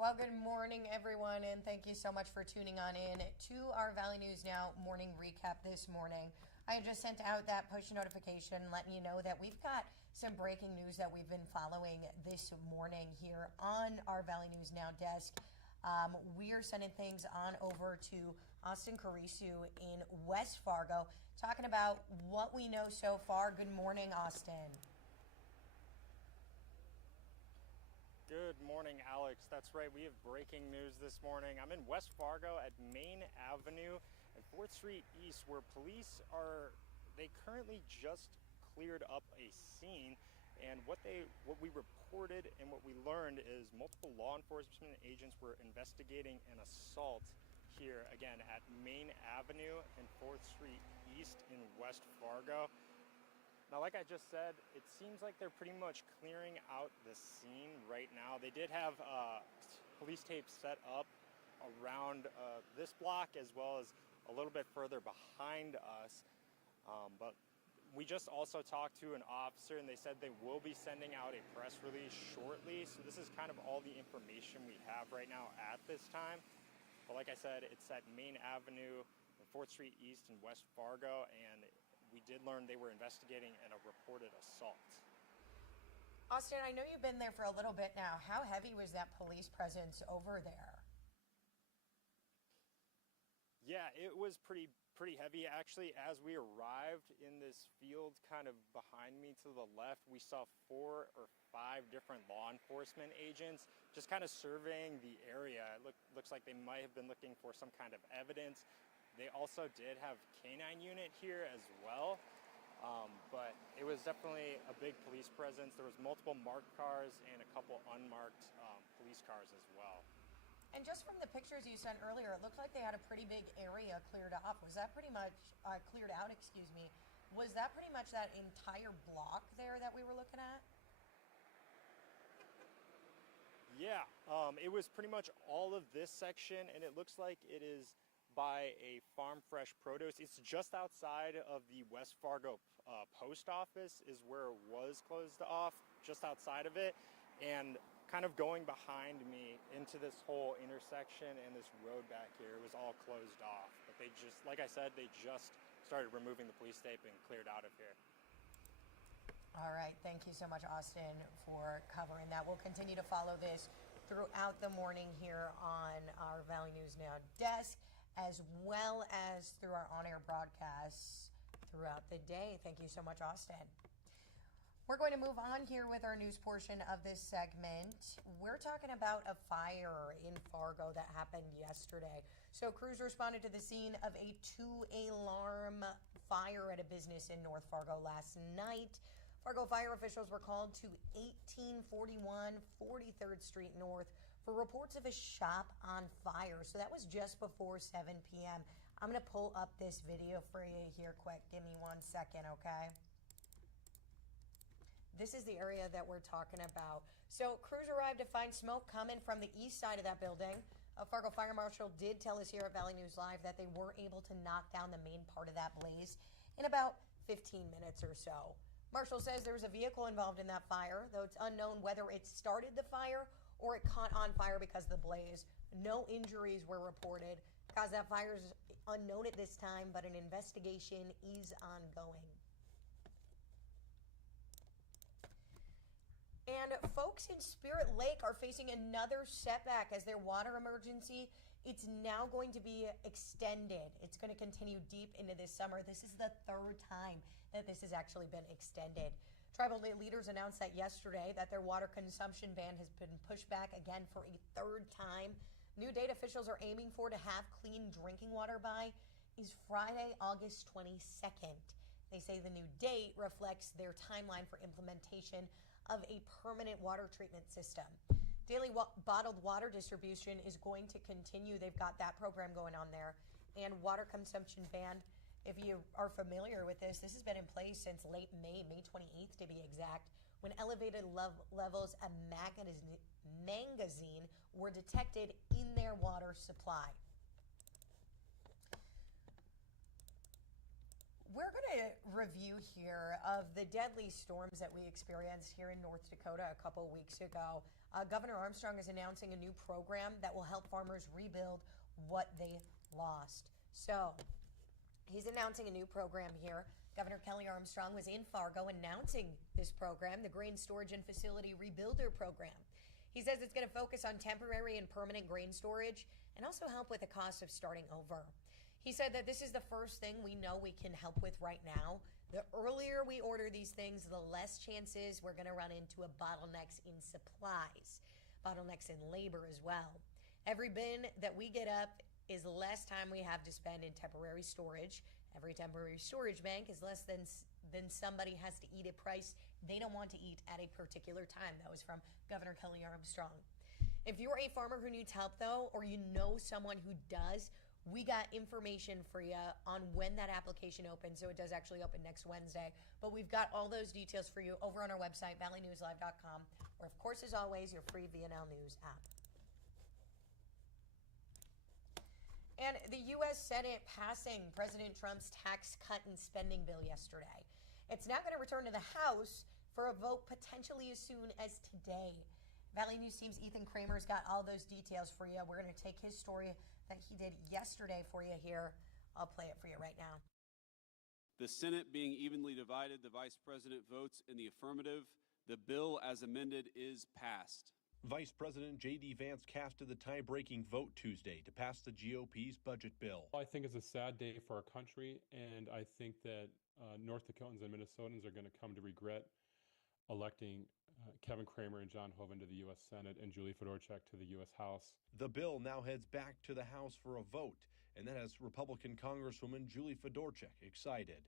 Well, good morning, everyone, and thank you so much for tuning on in to our Valley News Now morning recap this morning. I just sent out that push notification letting you know that we've got some breaking news that we've been following this morning here on our Valley News Now desk. We are sending things on over to Austin Carisu in West Fargo, talking about what we know so far. Good morning, Austin. Good morning, Alex. That's right. We have breaking news this morning. I'm in West Fargo at Main Avenue and 4th Street East, where police they currently just cleared up a scene. And what we reported and what we learned is multiple law enforcement agents were investigating an assault here again at Main Avenue and 4th Street East in West Fargo. Now, like I just said, it seems like they're pretty much clearing out the scene right now. They did have police tape set up around this block as well as a little bit further behind us. But we just also talked to an officer, and they said they will be sending out a press release shortly. So this is kind of all the information we have right now at this time. But like I said, it's at Main Avenue, 4th Street East in West Fargo, and we did learn they were investigating a reported assault. Austin, I know you've been there for a little bit now. How heavy was that police presence over there? Yeah, it was pretty heavy. Actually, as we arrived in this field kind of behind me to the left, we saw 4 or 5 different law enforcement agents just kind of surveying the area. It looks like they might have been looking for some kind of evidence. They also did have canine unit here as well, but it was definitely a big police presence. There was multiple marked cars and a couple unmarked police cars as well. And just from the pictures you sent earlier, it looked like they had a pretty big area cleared off. Was that pretty much cleared out? Excuse me. Was that pretty much that entire block there that we were looking at? Yeah, it was pretty much all of this section, and it looks like it is by a Farm Fresh Produce. It's just outside of the West Fargo post office is where it was closed off, just outside of it, and kind of going behind me into this whole intersection and this road back here, it was all closed off. But they just, like I said, they just started removing the police tape and cleared out of here. All right. Thank you so much, Austin, for covering that. We'll continue to follow this throughout the morning here on our Valley News Now desk, as well as through our on-air broadcasts throughout the day. Thank you so much, Austin. We're going to move on here with our news portion of this segment. We're talking about a fire in Fargo that happened yesterday. So crews responded to the scene of a 2-alarm fire at a business in North Fargo last night. Fargo fire officials were called to 1841 43rd Street North for reports of a shop on fire. So that was just before 7 p.m. I'm going to pull up this video for you here quick. Give me 1 second, okay? This is the area that we're talking about. So crews arrived to find smoke coming from the east side of that building. A Fargo fire marshal did tell us here at Valley News Live that they were able to knock down the main part of that blaze in about 15 minutes or so. Marshall says there was a vehicle involved in that fire, though it's unknown whether it started the fire or it caught on fire because of the blaze. No injuries were reported. Cause that fire is unknown at this time, but an investigation is ongoing. And folks in Spirit Lake are facing another setback as their water emergency. It's now going to be extended. It's going to continue deep into this summer. This is the 3rd time that this has actually been extended. Tribal leaders announced that yesterday that their water consumption ban has been pushed back again for a 3rd time. New date officials are aiming for to have clean drinking water by is Friday, August 22nd. They say the new date reflects their timeline for implementation of a permanent water treatment system. Daily bottled water distribution is going to continue. They've got that program going on there. And water consumption ban, if you are familiar with this has been in place since late May 28th to be exact, when elevated levels of manganese were detected in their water supply. We're going to review here of the deadly storms that we experienced here in North Dakota a couple weeks ago. Governor Armstrong is announcing a new program that will help farmers rebuild what they lost. So he's announcing a new program here. Governor Kelly Armstrong was in Fargo announcing this program, the Grain Storage and Facility Rebuilder Program. He says it's going to focus on temporary and permanent grain storage and also help with the cost of starting over. He said that this is the first thing we know we can help with right now. The earlier we order these things, the less chances we're going to run into bottlenecks in supplies, bottlenecks in labor as well. Every bin that we get up is less time we have to spend in temporary storage. Every temporary storage bank is less than somebody has to eat a price they don't want to eat at a particular time. That was from Governor Kelly Armstrong. If you're a farmer who needs help, though, or you know someone who does, we got information for you on when that application opens. So it does actually open next Wednesday. But we've got all those details for you over on our website, valleynewslive.com, or, of course, as always, your free VNL News app. And the U.S. Senate passing President Trump's tax cut and spending bill yesterday. It's now going to return to the House for a vote potentially as soon as today. Valley News Team's Ethan Kramer's got all those details for you. We're going to take his story that he did yesterday for you here. I'll play it for you right now. The Senate being evenly divided, the Vice President votes in the affirmative. The bill as amended is passed. Vice President J.D. Vance casted the tie-breaking vote Tuesday to pass the GOP's budget bill. I think it's a sad day for our country, and I think that North Dakotans and Minnesotans are going to come to regret electing Kevin Kramer and John Hoeven to the U.S. Senate and Julie Fedorchak to the U.S. House. The bill now heads back to the House for a vote, and that has Republican Congresswoman Julie Fedorchak excited.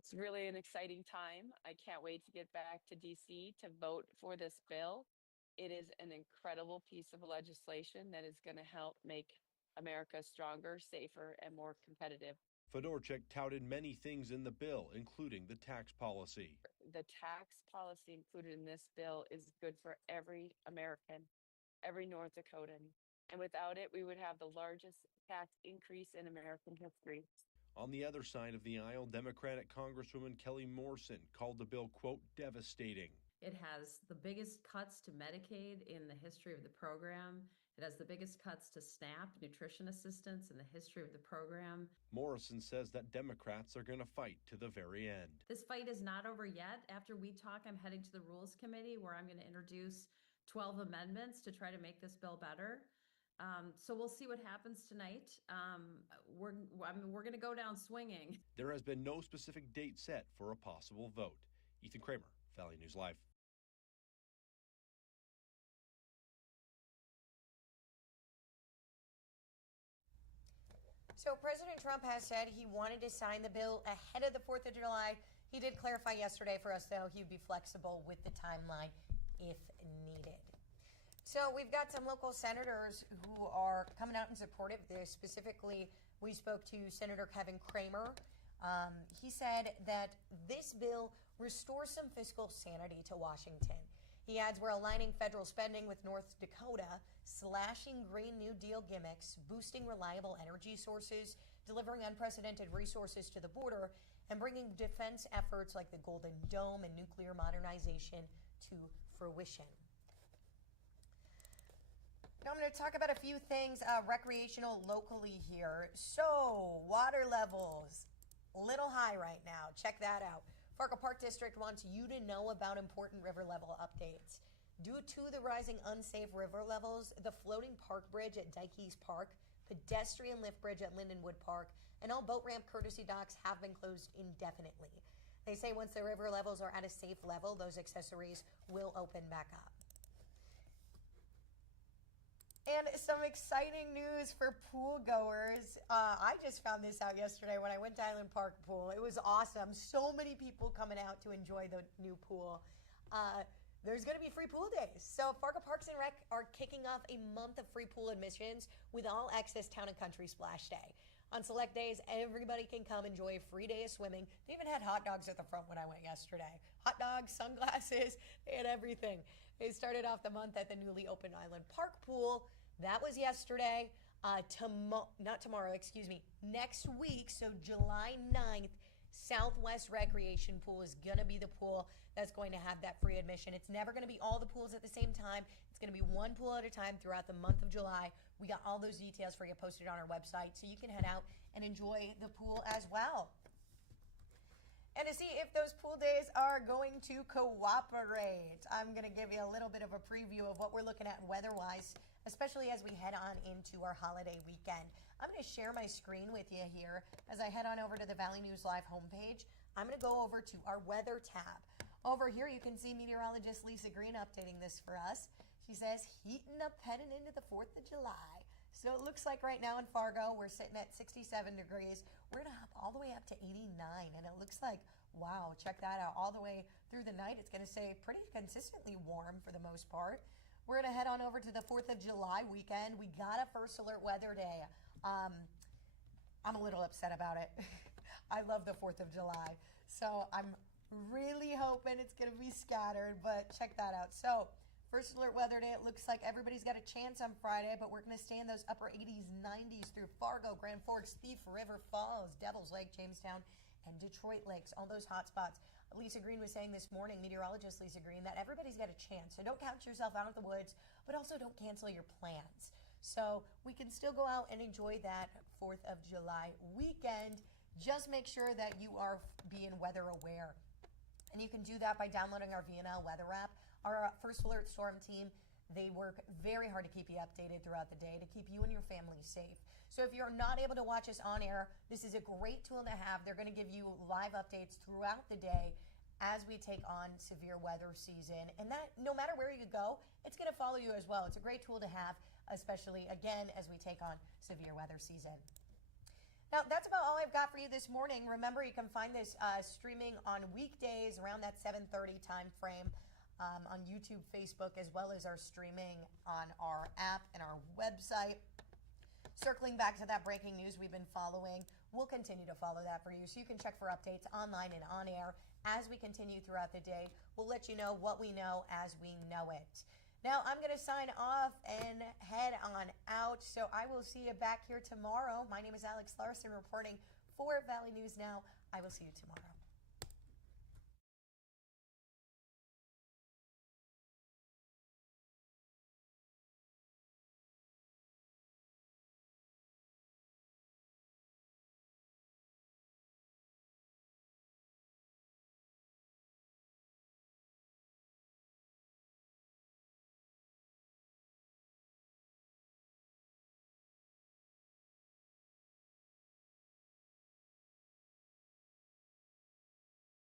It's really an exciting time. I can't wait to get back to D.C. to vote for this bill. It is an incredible piece of legislation that is going to help make America stronger, safer, and more competitive. Fedorchak touted many things in the bill, including the tax policy. The tax policy included in this bill is good for every American, every North Dakotan. And without it, we would have the largest tax increase in American history. On the other side of the aisle, Democratic Congresswoman Kelly Morrison called the bill, quote, devastating. It has the biggest cuts to Medicaid in the history of the program. It has the biggest cuts to SNAP, nutrition assistance, in the history of the program. Morrison says that Democrats are going to fight to the very end. This fight is not over yet. After we talk, I'm heading to the Rules Committee where I'm going to introduce 12 amendments to try to make this bill better. So we'll see what happens tonight. We're going to go down swinging. There has been no specific date set for a possible vote. Ethan Kramer, Valley News Live. So President Trump has said he wanted to sign the bill ahead of the 4th of July. He did clarify yesterday for us, though, he'd be flexible with the timeline if needed. So we've got some local senators who are coming out in support of this. Specifically, we spoke to Senator Kevin Kramer. He said that this bill restores some fiscal sanity to Washington. He adds, we're aligning federal spending with North Dakota, slashing Green New Deal gimmicks, boosting reliable energy sources, delivering unprecedented resources to the border, and bringing defense efforts like the Golden Dome and nuclear modernization to fruition. Now I'm going to talk about a few things recreational locally here. So, water levels, a little high right now. Check that out. Fargo Park District wants you to know about important river level updates. Due to the rising unsafe river levels, the floating park bridge at Dykes Park, pedestrian lift bridge at Lindenwood Park, and all boat ramp courtesy docks have been closed indefinitely. They say once the river levels are at a safe level, those accessories will open back up. And some exciting news for pool goers. I just found this out yesterday when I went to Island Park Pool. It was awesome. So many people coming out to enjoy the new pool. There's going to be free pool days. So Fargo Parks and Rec are kicking off a month of free pool admissions with all access Town and Country Splash Day. On select days, everybody can come enjoy a free day of swimming. They even had hot dogs at the front when I went yesterday. Hot dogs, sunglasses, they had everything. They started off the month at the newly opened Island Park Pool. That was yesterday. Next week, so July 9th, Southwest Recreation Pool is going to be the pool that's going to have that free admission. It's never going to be all the pools at the same time. It's going to be one pool at a time throughout the month of July. We got all those details for you posted on our website, so you can head out and enjoy the pool as well. And to see if those pool days are going to cooperate, I'm going to give you a little bit of a preview of what we're looking at weather-wise, especially as we head on into our holiday weekend. I'm going to share my screen with you here as I head on over to the Valley News Live homepage. I'm going to go over to our weather tab. Over here, you can see meteorologist Lisa Green updating this for us. She says, heating up heading into the 4th of July. So it looks like right now in Fargo, we're sitting at 67 degrees. We're going to hop all the way up to 89, and it looks like, wow, check that out. All the way through the night, it's going to stay pretty consistently warm for the most part. We're going to head on over to the 4th of July weekend. We got a first alert weather day. I'm a little upset about it. I love the 4th of July. So I'm really hoping it's going to be scattered, but check that out. So first alert weather day, it looks like everybody's got a chance on Friday, but we're going to stay in those upper 80s, 90s through Fargo, Grand Forks, Thief River Falls, Devil's Lake, Jamestown, and Detroit Lakes, all those hot spots. Lisa Green was saying this morning, meteorologist Lisa Green, that everybody's got a chance. So don't count yourself out of the woods, but also don't cancel your plans. So we can still go out and enjoy that 4th of July weekend. Just make sure that you are being weather aware. And you can do that by downloading our VNL weather app. Our first alert storm team, they work very hard to keep you updated throughout the day to keep you and your family safe. So if you're not able to watch us on air, this is a great tool to have. They're going to give you live updates throughout the day as we take on severe weather season. And that, no matter where you go, it's going to follow you as well. It's a great tool to have, especially, again, as we take on severe weather season. Now, that's about all I've got for you this morning. Remember, you can find this streaming on weekdays around that 7:30 time frame on YouTube, Facebook, as well as our streaming on our app and our website. Circling back to that breaking news we've been following, we'll continue to follow that for you, so you can check for updates online and on air as we continue throughout the day. We'll let you know what we know as we know it. Now, I'm going to sign off and head on out, so I will see you back here tomorrow. My name is Alex Larson reporting for Valley News Now. I will see you tomorrow.